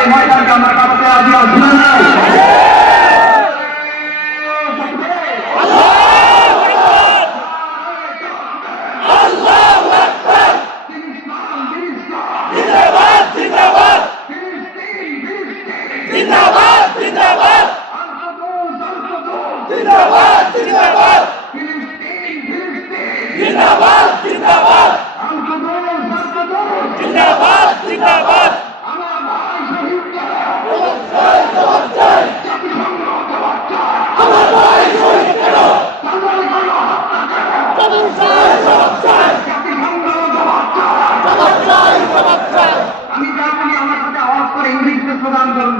এই ময়দানকে আমরা কাছে আজি আসবে না। আমি যা বলি আমার সাথে আওয়াজ করে ইংলিশ প্রদান করুন।